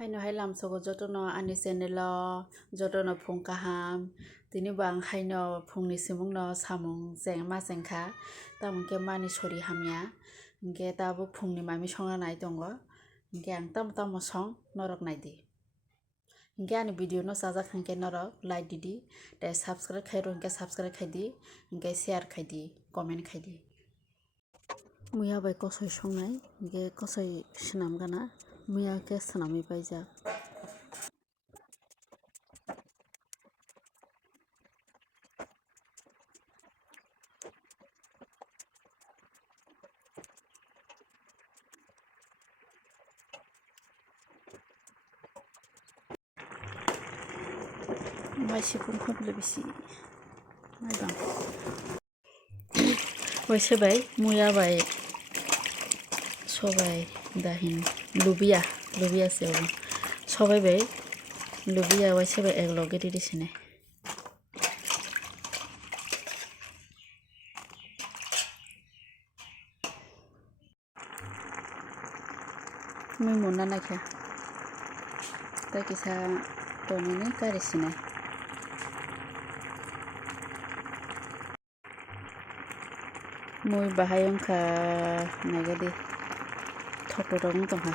Haino hailam sogo jotono ani channel jotono phung kaham tini bang haino phungni simungno samung ma chengkha tamung ke mani sori hamya hingke tabo phungni mami songna nai tongo hingke ang tamo song norok naidi hingke ani video no sajak hingke norok like didi tei subscribe khairo hingke subscribe khaidi hingke share khaidi comment khaidi muya bai kosoi songnai hingke kosoi swnam gana muya ke swnamui paijak mai sipung khoble bisi mai bang waise bai muya bai sobai dahin lubia se sobai bai lubia waise bai ekloge didi sine mui muna naikha ta kisa tonini kari sine mui bahai wngkha naigadi thoktorok tongha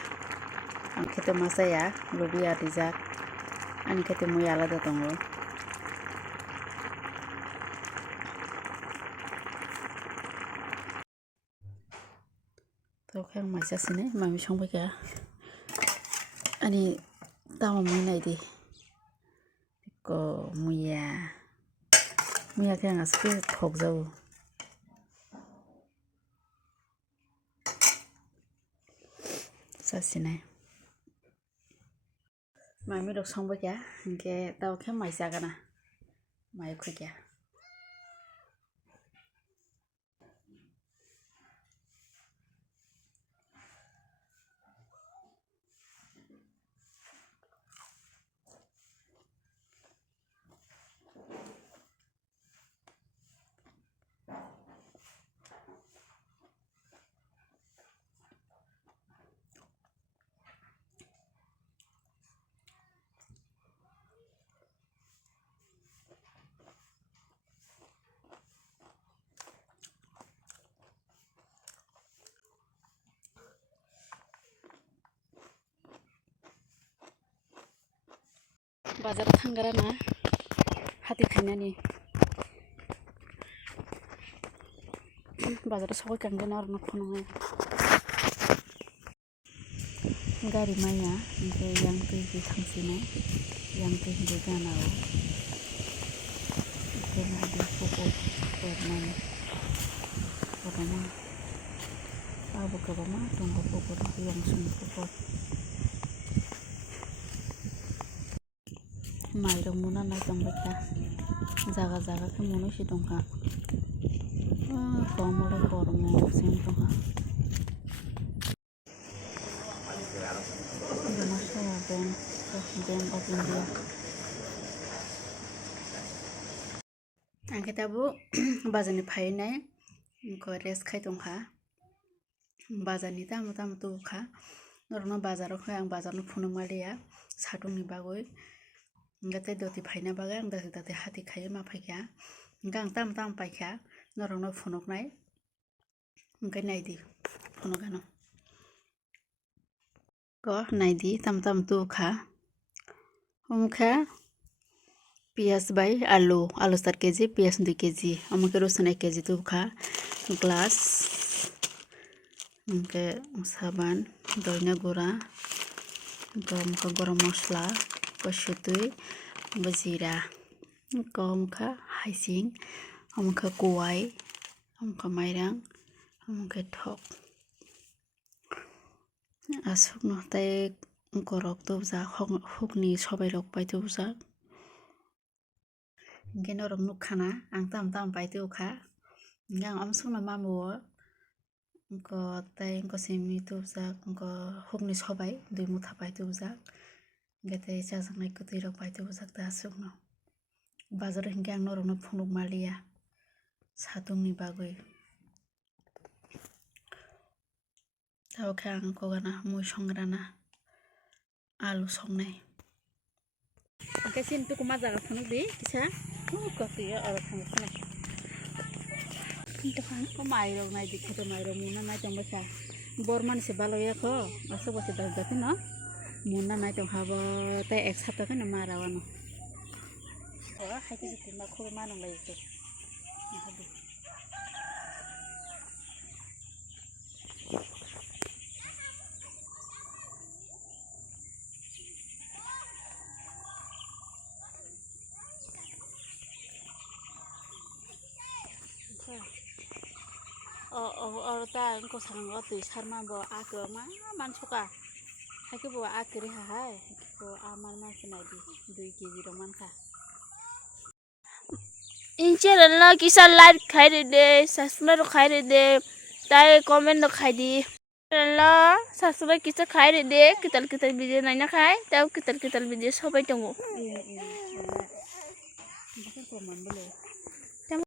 ang khete masaya lubia rijak ani khete mui alada tongo tokhe ang maisa sine mami songbaika ani tamo mui naidi ko muya ke ang aske thokjao sasinai mami rok songbaika hingke tawkhe maisa gana mai khoikya bazar thangra na hati khainani bazar sogoi kangena arno phunungai gari maya hingke yang tui bi thangsinai yang tui hingke ganao hingke nadi pupuk kornai abo kwbangma tongo pupuk yang sung pupuk mairok muna nai tongbaikha jaga khe munoisi tongkha tomore kormo sing tongkha Ganasaya Bank of India angke tabo bazarni phainai ko rest khai tongkha bazarni tamo tubukha norokno bazaro khe ang bazarno phunukmaliya satungni bagoi hingke doti phaina bagui ang dati hati khaiui ma phaikha hingke ang tamo paikha norokno phunuknai hingke naidi phunukano ko naidi tamo tubukha omkha pias bai alu 4 kg pias 2 kg amke rosun 1 kg tubukha glass hingke saban doina gura omkha gorom mosla kasutui jira omkha haising omkha kuwai omkha mairang omkha thok asukno tei gorok tubujak hukni sobai rok pai tubujak hingke norok nukkhana ang tamo pai tubukha hingke ang amsukno mamuo onko tei onko simi tubujak onko hukni sobai 2 mutha pai tubujak hingke tei chajaknai kwtui rok pai tubujak tei asukno bazaro hingke ang norokno phunukmaliya satungni bagui tabukhe ang kogana mui songrana. आलु संनाय ओमफ्राय सिनटुखौ मा जागा थानो दे किसा कतिया और थांनाय माइरं नाय दिखे माइरं मुना नाय दं बसा बर मानसि बालयाखो असो बसे दगदाते न मुना नाय दं हाबो ते एक सप्ताह के न मारावानो ओ हायके जति मा खबर मानं लायसे और ता इनको सांग तुई शर्मा बो आके मा मानसुका हायके बो आके रे हाय को आमान मानसि नाय दी 2 केजी रमान खा इन चैनल ना किसा लाइक खाई रे दे सब्सक्राइब खाई रे दे ताई कमेंट खाई दी चैनल ना सब्सक्राइब किसा खाई रे दे कितल कितल वीडियो नाय ना खाई ताऊ कितल कितल वीडियो सबाय दंगो